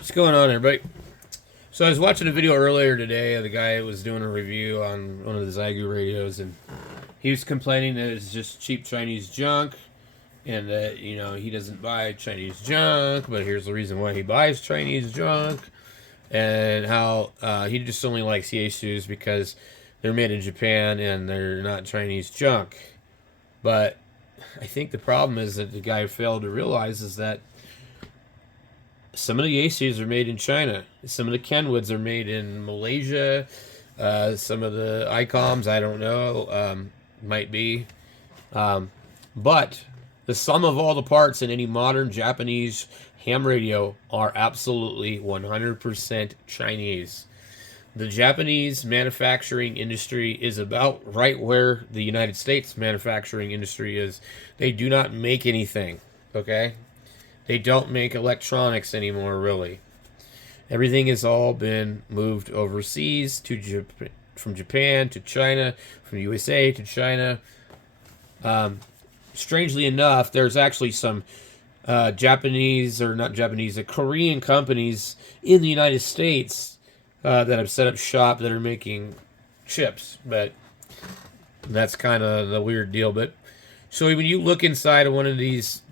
What's going on, everybody? So I was watching a video earlier today. The guy was doing a review on one of the Zigu radios, and he was complaining that it's just cheap Chinese junk, and that he doesn't buy Chinese junk. But here's the reason why he buys Chinese junk, and how he just only likes Yaesus because they're made in Japan and they're not Chinese junk. But I think the problem is that the guy failed to realize is that some of the Yaesus are made in China. Some of the Kenwoods are made in Malaysia. Some of the ICOMs, I don't know, might be. But the sum of all the parts in any modern Japanese ham radio are absolutely 100% Chinese. The Japanese manufacturing industry is about right where the United States manufacturing industry is. They do not make anything, okay? They don't make electronics anymore, really. Everything has all been moved overseas from Japan to China, from the USA to China. Strangely enough, there's actually some Japanese, or not Japanese, Korean companies in the United States that have set up shop that are making chips, but that's kind of the weird deal. But so when you look inside of one of these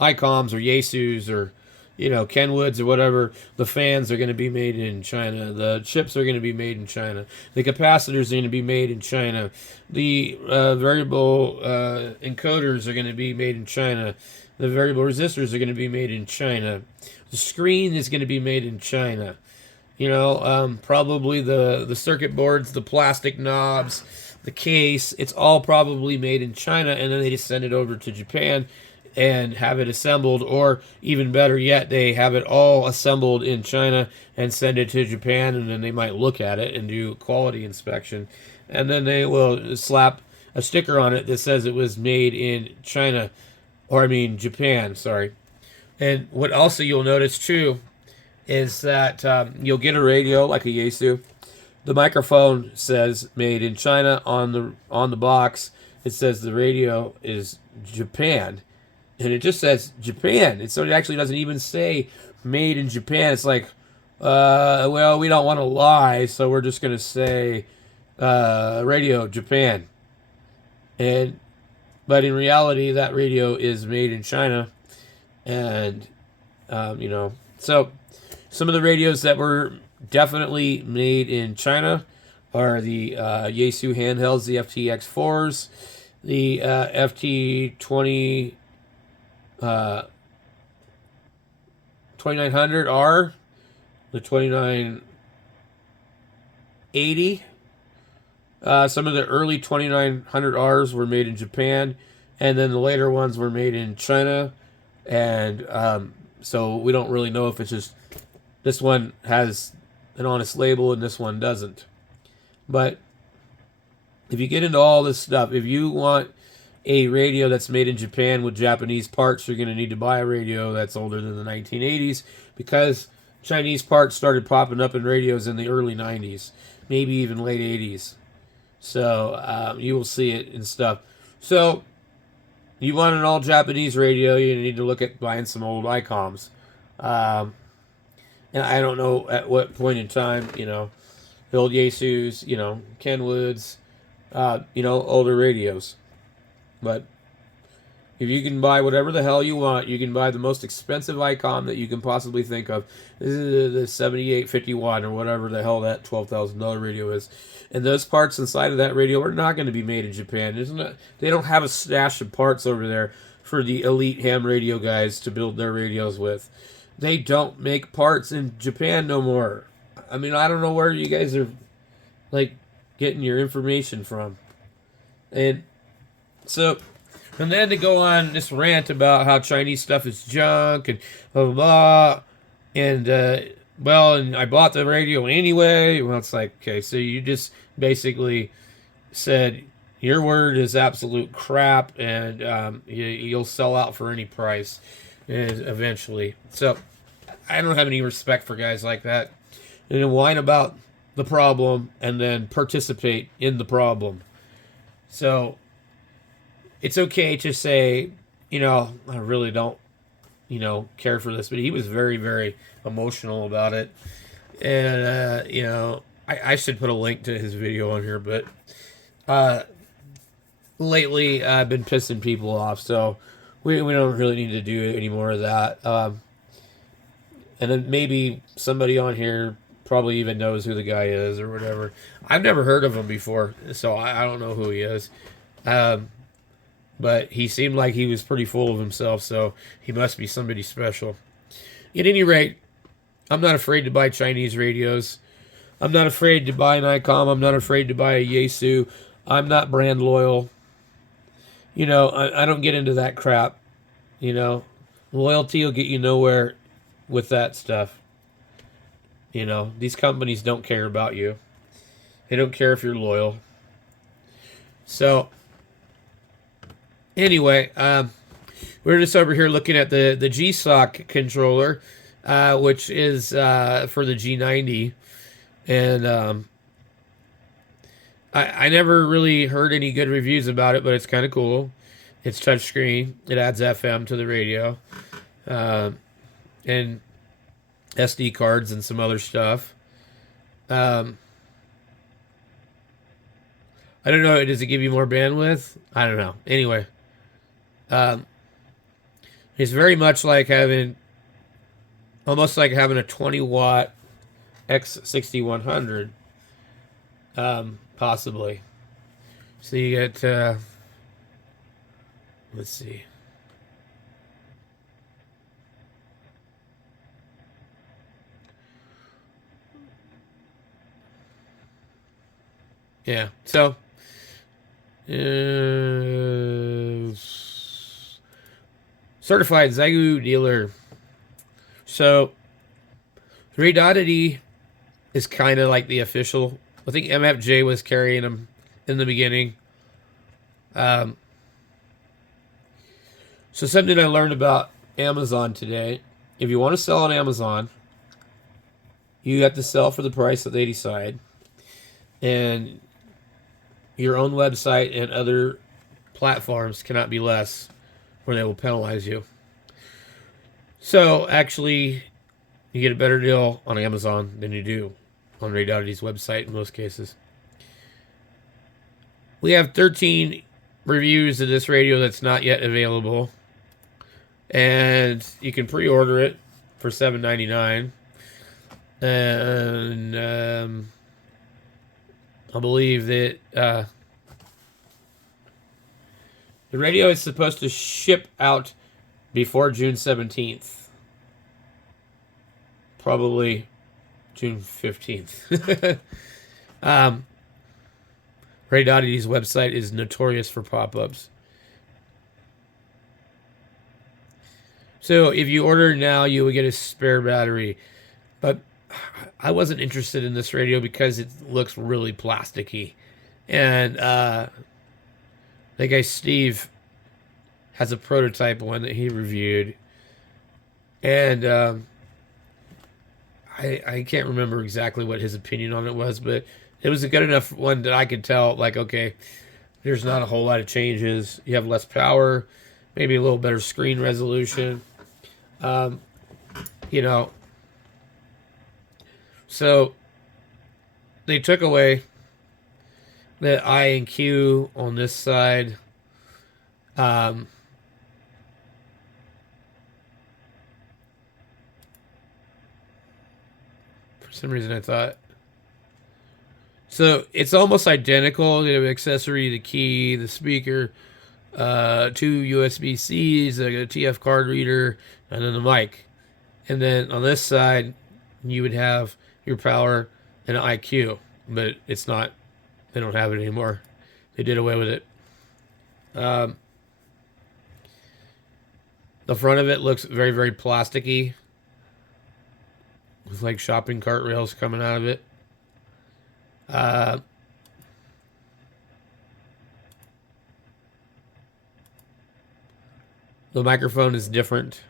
ICOMs or Yaesus or Kenwoods or whatever, the fans are going to be made in China. The chips are going to be made in China. The capacitors are going to be made in China. The variable encoders are going to be made in China. The variable resistors are going to be made in China. The screen is going to be made in China. Probably the circuit boards, the plastic knobs, the case, it's all probably made in China, and then they just send it over to Japan and have it assembled, or even better yet, they have it all assembled in China and send it to Japan, and then they might look at it and do quality inspection, and then they will slap a sticker on it that says it was made in China, or I mean Japan, sorry. And what also you'll notice too is that you'll get a radio like a Yaesu. The microphone says made in China on the box. It says the radio is Japan, and it just says Japan. It actually doesn't even say made in Japan. It's like, well, we don't want to lie, so we're just gonna say radio Japan. But in reality, that radio is made in China, and so some of the radios that were definitely made in China are the Yaesu handhelds, the FTX4s, the FT20 2900R, the 2980. Some of the early 2900Rs were made in Japan, and then the later ones were made in China. And so we don't really know if it's just this one has an honest label and this one doesn't. But if you get into all this stuff, if you want a radio that's made in Japan with Japanese parts, you're going to need to buy a radio that's older than the 1980s, because Chinese parts started popping up in radios in the early 90s, maybe even late 80s. So you will see it in stuff. So you want an all Japanese radio, you need to look at buying some old ICOMs. And I don't know at what point in time, the old Yaesus, Kenwoods, older radios. But if you can buy whatever the hell you want, you can buy the most expensive ICOM that you can possibly think of. This is the 7851 or whatever the hell that $12,000 radio is. And those parts inside of that radio are not going to be made in Japan. They don't have a stash of parts over there for the elite ham radio guys to build their radios with. They don't make parts in Japan no more. I mean, I don't know where you guys are getting your information from. And so, and then to go on this rant about how Chinese stuff is junk and blah blah blah, and and I bought the radio anyway. Well, it's like, okay, so you just basically said your word is absolute crap, and you'll sell out for any price eventually. So I don't have any respect for guys like that, and then whine about the problem and then participate in the problem. So it's okay to say, I really don't care for this, but he was very, very emotional about it. And, I should put a link to his video on here, but lately I've been pissing people off, so we don't really need to do any more of that. And then maybe somebody on here probably even knows who the guy is or whatever. I've never heard of him before, so I don't know who he is. But he seemed like he was pretty full of himself, so he must be somebody special. At any rate, I'm not afraid to buy Chinese radios. I'm not afraid to buy an ICOM. I'm not afraid to buy a Yaesu. I'm not brand loyal. I don't get into that crap. Loyalty will get you nowhere with that stuff. These companies don't care about you. They don't care if you're loyal. So, anyway, we're just over here looking at the G-SOC controller, which is for the G90. And I never really heard any good reviews about it, but it's kind of cool. It's touchscreen. It adds FM to the radio. And SD cards and some other stuff. I don't know. Does it give you more bandwidth? I don't know. Anyway, it's very much like almost like having a 20-watt X6100, possibly. So you get, let's see. Yeah, so certified Zigu dealer. So Radodity is kind of like the official. I think MFJ was carrying them in the beginning. So something I learned about Amazon today. If you want to sell on Amazon, you have to sell for the price that they decide. And your own website and other platforms cannot be less, or they will penalize you. So, actually, you get a better deal on Amazon than you do on Radodity's website in most cases. We have 13 reviews of this radio that's not yet available. And you can pre-order it for $7.99. And I believe that the radio is supposed to ship out before June 17th. Probably June 15th. Ray Dottity's website is notorious for pop-ups. So if you order now, you will get a spare battery. But I wasn't interested in this radio because it looks really plasticky. And the guy Steve has a prototype one that he reviewed. And I can't remember exactly what his opinion on it was, but it was a good enough one that I could tell, like, okay, there's not a whole lot of changes. You have less power, maybe a little better screen resolution. So they took away the I and Q on this side. For some reason I thought. So it's almost identical. They have accessory, the key, the speaker, 2 USB-Cs, a TF card reader, and then the mic. And then on this side, you would have your power and an IQ, but it's not. They don't have it anymore. They did away with it. The front of it looks very, very plasticky, with like shopping cart rails coming out of it. The microphone is different.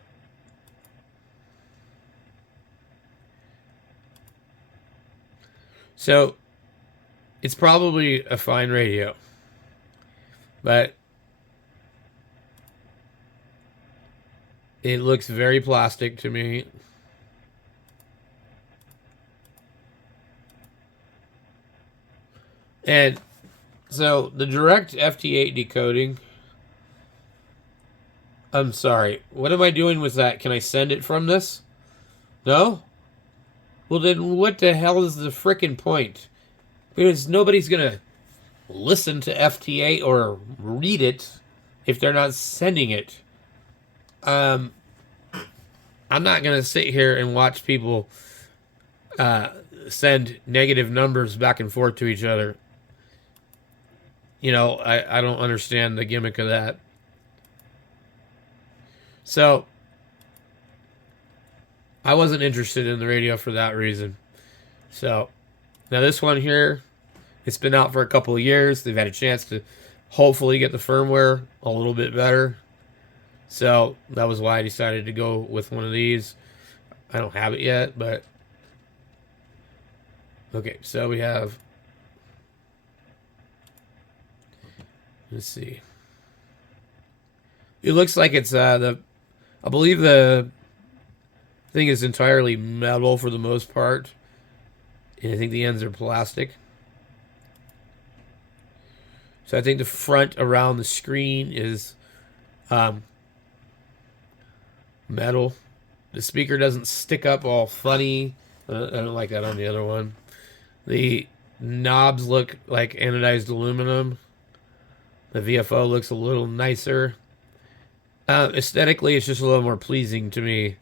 So it's probably a fine radio, but It looks very plastic to me. And so the direct FT8 decoding. I'm sorry. What am I doing with that? Can I send it from this? No? Well, then what the hell is the frickin' point? Because nobody's going to listen to FT8 or read it if they're not sending it. I'm not going to sit here and watch people send negative numbers back and forth to each other. You know, I don't understand the gimmick of that. So, I wasn't interested in the radio for that reason. So, now this one here, it's been out for a couple of years. They've had a chance to hopefully get the firmware a little bit better. So, that was why I decided to go with one of these. I don't have it yet, but... Okay, so we have... Let's see. It looks like it's I believe the thing is entirely metal for the most part. And I think the ends are plastic. So I think the front around the screen is metal. The speaker doesn't stick up all funny. I don't like that on the other one. The knobs look like anodized aluminum. The VFO looks a little nicer. Aesthetically, it's just a little more pleasing to me.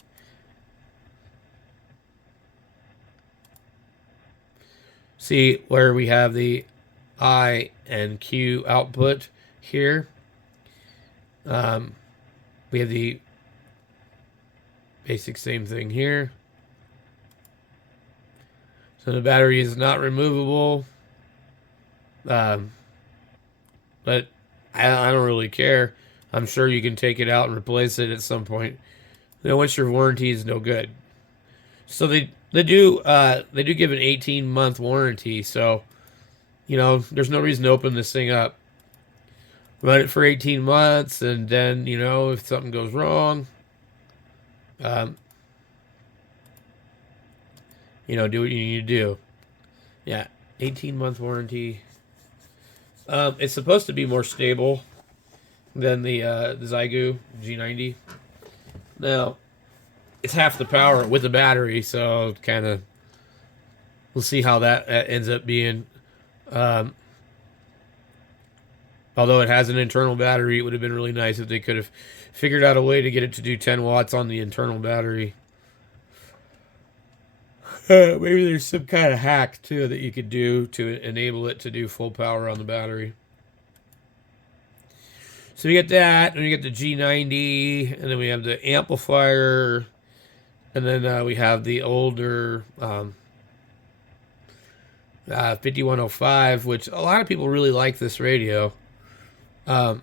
See where we have the I and Q output here. We have the basic same thing here. So the battery is not removable. But I don't really care. I'm sure you can take it out and replace it at some point. You know, once your warranty is no good. So they do give an 18-month warranty. So, you know, there's no reason to open this thing up. Run it for 18 months, and then, you know, if something goes wrong, you know, do what you need to do. Yeah, 18-month warranty. It's supposed to be more stable than the Zigu G90. Now, it's half the power with the battery, so kind of we'll see how that ends up being. Although it has an internal battery, it would have been really nice if they could have figured out a way to get it to do 10 watts on the internal battery. Maybe there's some kind of hack, too, that you could do to enable it to do full power on the battery. So we get that, and we get the G90, and then we have the amplifier, and then we have the older 5105, which a lot of people really like this radio. And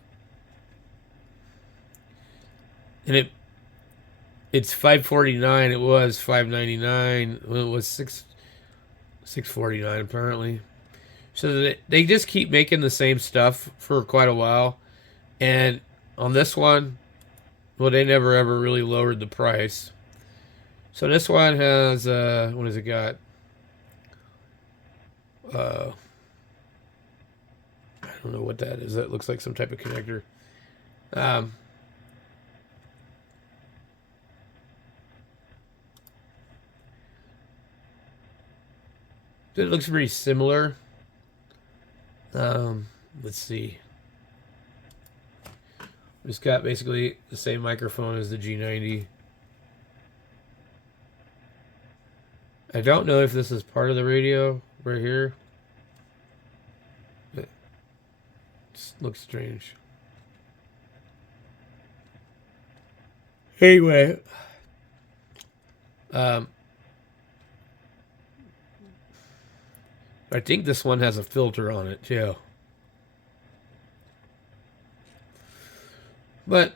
it's $549. It was $599. Well, it was $649 apparently. So they just keep making the same stuff for quite a while. And on this one, well, they never ever really lowered the price. So this one has what has it got? I don't know what that is. That looks like some type of connector. It looks pretty similar. Let's see. It's got basically the same microphone as the G90. I don't know if this is part of the radio right here. It looks strange. Anyway, I think this one has a filter on it too. But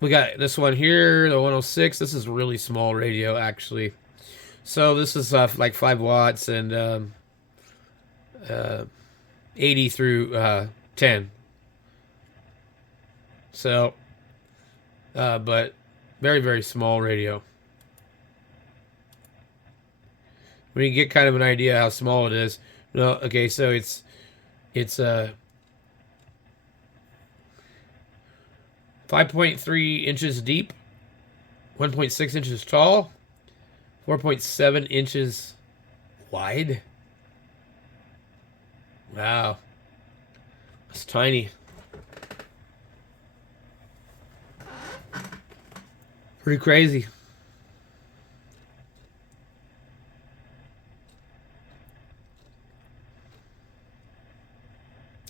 we got this one here, the 106. This is a really small radio, actually. So this is like 5 watts and 80 through 10. So but very, very small radio. When you get kind of an idea how small it is. No, okay, so it's 5.3 inches deep, 1.6 inches tall, 4.7 inches wide. Wow. It's tiny. Pretty crazy.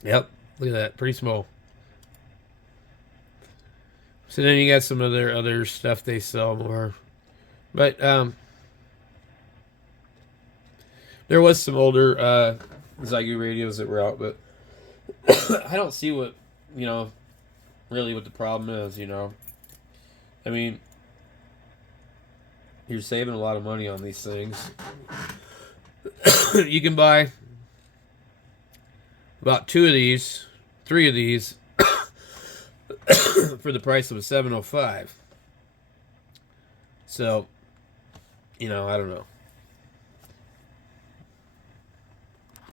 Yep. Look at that. Pretty small. So then you got some other stuff they sell more. But there was some older Zigu radios that were out, but I don't see what, really what the problem is, I mean, you're saving a lot of money on these things. You can buy about 2 of these, 3 of these for the price of a 705. So, I don't know.